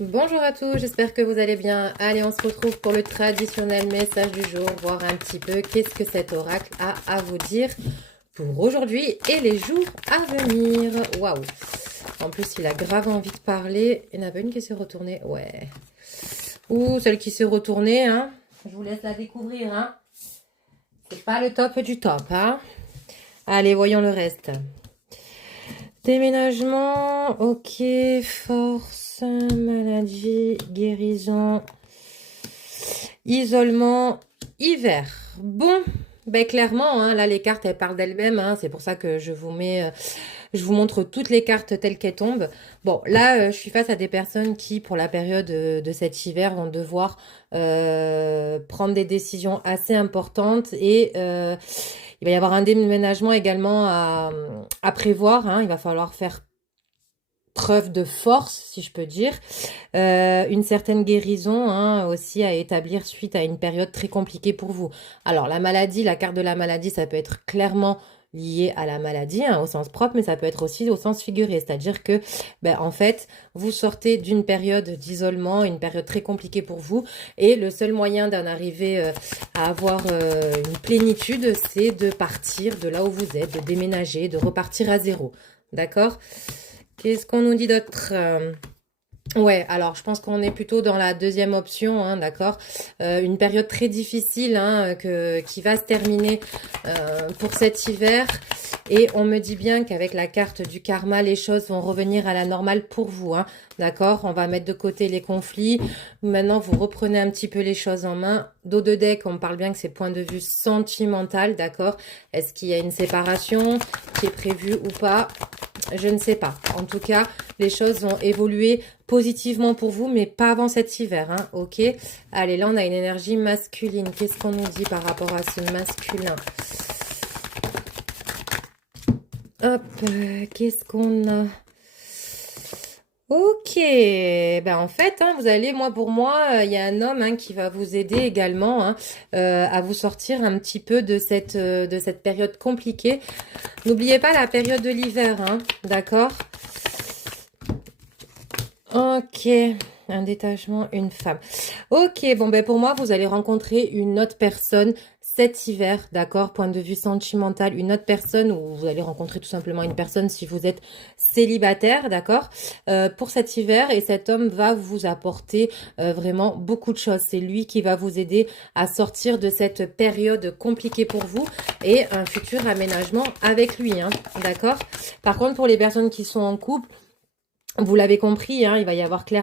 Bonjour à tous, j'espère que vous allez bien. Allez, on se retrouve pour le traditionnel message du jour, voir un petit peu qu'est-ce que cet oracle a à vous dire pour aujourd'hui et les jours à venir. Waouh! En plus, il a grave envie de parler. Il n'y en a pas une qui s'est retournée. Ouais. Ouh, celle qui s'est retournée, hein. Je vous laisse la découvrir, hein. C'est pas le top du top, hein. Allez, voyons le reste. Déménagement, ok, force, maladie, guérison, isolement, hiver. Bon, ben clairement, hein, là les cartes elles parlent d'elles-mêmes, hein, c'est pour ça que je vous mets, je vous montre toutes les cartes telles qu'elles tombent. Bon, là je suis face à des personnes qui, pour la période de cet hiver, vont devoir prendre des décisions assez importantes et il va y avoir un déménagement également à prévoir, hein. Il va falloir faire preuve de force, si je peux dire. Une certaine guérison, hein, aussi à établir suite à une période très compliquée pour vous. Alors la maladie, la carte de la maladie, ça peut être clairement lié à la maladie, hein, au sens propre, mais ça peut être aussi au sens figuré. C'est-à-dire que, ben, en fait, vous sortez d'une période d'isolement, une période très compliquée pour vous, et le seul moyen d'en arriver à avoir une plénitude, c'est de partir de là où vous êtes, de déménager, de repartir à zéro. D'accord? Qu'est-ce qu'on nous dit d'autre? Ouais, alors je pense qu'on est plutôt dans la deuxième option, hein, d'accord. Une période très difficile, hein, qui va se terminer pour cet hiver. Et on me dit bien qu'avec la carte du karma, les choses vont revenir à la normale pour vous, hein, d'accord. On va mettre de côté les conflits. Maintenant, vous reprenez un petit peu les choses en main. Dos de deck, on parle bien que c'est point de vue sentimental, d'accord. Est-ce qu'il y a une séparation qui est prévue ou pas? Je ne sais pas. En tout cas, les choses vont évoluer positivement pour vous, mais pas avant cet hiver, hein, ok? Allez, là, on a une énergie masculine. Qu'est-ce qu'on nous dit par rapport à ce masculin? Hop, qu'est-ce qu'on a? Ok, ben en fait, hein, vous allez, moi pour moi, il y a un homme, hein, qui va vous aider également, hein, à vous sortir un petit peu de cette période compliquée. N'oubliez pas la période de l'hiver, hein, d'accord? Ok, un détachement, une femme. Ok, bon ben pour moi, vous allez rencontrer une autre personne cet hiver, d'accord? Point de vue sentimental, une autre personne, ou vous allez rencontrer tout simplement une personne si vous êtes célibataire, d'accord? Pour cet hiver, et cet homme va vous apporter vraiment beaucoup de choses. C'est lui qui va vous aider à sortir de cette période compliquée pour vous et un futur aménagement avec lui, hein, d'accord? Par contre, pour les personnes qui sont en couple, vous l'avez compris, hein, il va y avoir clairement